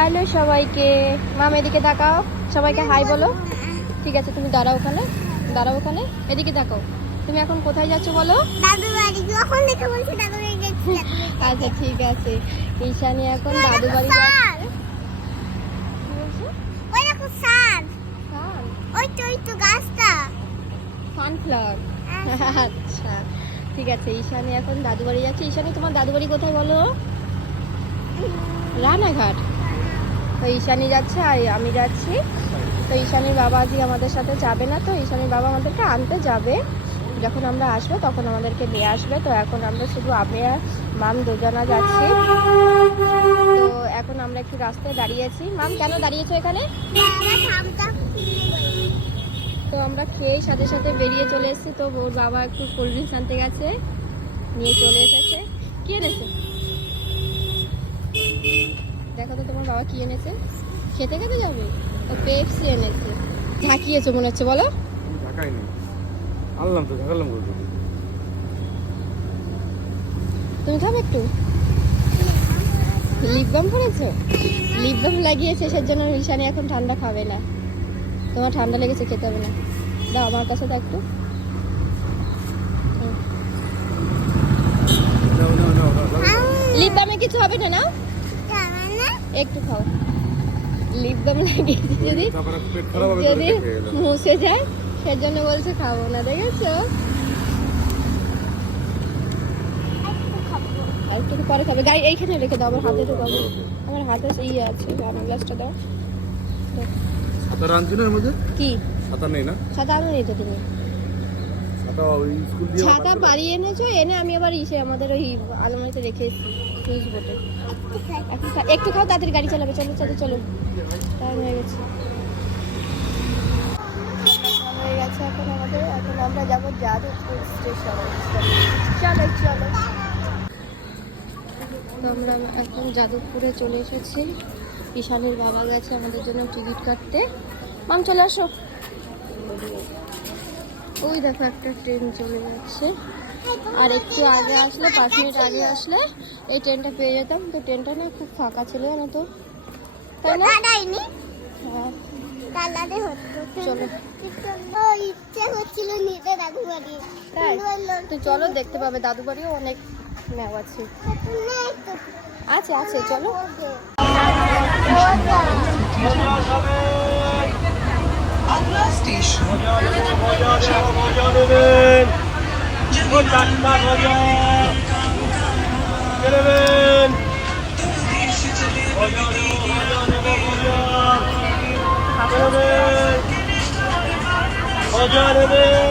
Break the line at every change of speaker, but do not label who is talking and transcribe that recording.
Hello সবাইকে। মাম এদিকে তাকাও। সবাইকে হাই বলো। ঠিক আছে তুমি দাঁড়াও ওখানে। দাঁড়াও ওখানে। এদিকে তাকাও। তুমি এখন কোথায় যাচ্ছ বলো? আচ্ছা ঠিক আছে। ঈশানি এখন দাদু বাড়ি
ওই দেখো ওই তো ওই গাছটা।
সানফ্লাওয়ার। আচ্ছা। ঠিক আছে। ঈশানি এখন দাদু বাড়ি যাচ্ছে। ঈশানি তোমার দাদু বাড়ি কোথায় বলো? রানাঘাট। তো ঈশানি যাচ্ছে আর আমি যাচ্ছি। তো ঈশানির বাবা আজকে আমাদের সাথে যাবে না তো, ঈশানির বাবা আমাদেরকে আনতে যাবে। যখন আমরা আসব তখন আমাদেরকে নিয়ে আসবে। তো এখন আমরা শুধু আমি আর মাম দুজনা যাচ্ছি। তো এখন আমরা একটু রাস্তায় দাঁড়িয়েছি। মাম, কেন দাঁড়িয়েছো এখানে? তো আমরা খেয়েই সাথে সাথে বেরিয়ে চলে এসেছি। তো ওর বাবা একটু কোল্ড ড্রিঙ্কস আনতে গেছে। নিয়ে চলে এসেছে। কি এনেছে? দেখো তো তোমার বাবা কি এনেছে? খেতে খেতে যাবে? ও পেপসি এনেছে। ঝাঁকিয়েছো মনে হচ্ছে বলো।
ঢাকায়নি। আনলাম তো ঢাকালাম বলতে
তুমি খাবে একটু? লিপ বাম করেছ? লিপ বাম লাগিয়েছে সেই জন্য ঈশানি এখন ঠান্ডা খাবে না। তোমার ঠান্ডা লেগেছে খেতে হবে না। দাও আমার কাছে তো একটু। হুম।
নাও নাও নাও নাও, নাও।
লিপ বামে কিছু হবে না
মানে
একটু খাও। লিপ বাম লাগিয়েছে যদি। যদি। মুছে যায় সেজন্য বলছে খাব না দেখেছ? আর একটু পরে খাবে। গাড়ি এইখানে রেখে দাও আমার হাতে ঢোকাবো। আমার হাতে ইয়ে আছে আমার গ্লাসটা দাও। দাও।
সাঁতার আনছি না এর মধ্যে?
কি?
সাঁতার নেই না?
ছাতা আনো নিতে তুমি।
ছাতা বাড়ি
এনেছো এনে আমি আবার ইসে আমাদের ওই আলমারিতে রেখে এসেছি সুইচ বোর্ডে।
একটু
খাও তাড়াতাড়ি গাড়ি চালাবে চলো চলো চলো। টাইম হয়ে গেছে। হয়ে গেছে এখন আমাদের এখন আমরা যাব যাদবপুর স্টেশন। চলো চলো। তো আমরা এখন যাদবপুরে চলে এসেছি। ঈশানের বাবা গেছে আমাদের জন্য টিকিট কাটতে। মাম চলে আসো। ওই দেখো একটা ট্রেন চলে যাচ্ছে। আর একটু আগে আসলে পাঁচ মিনিট আগে আসলে এই ট্রেনটা পেয়ে যেতাম। তো ট্রেনটা না খুব ফাঁকা ছিল জানো তো। তাই না? হ্যাঁ। চলো।
ও ইচ্ছে দাদু বাড়ি।
তাই?
বলল,
তো চলো দেখতে পাবে দাদু বাড়িও অনেক ম্যাপ আছে। আছে আছে চলো।
Hocanın
Mutlaklar Hoca Gelemin Hocanın Hocanın Hocanın Hocanın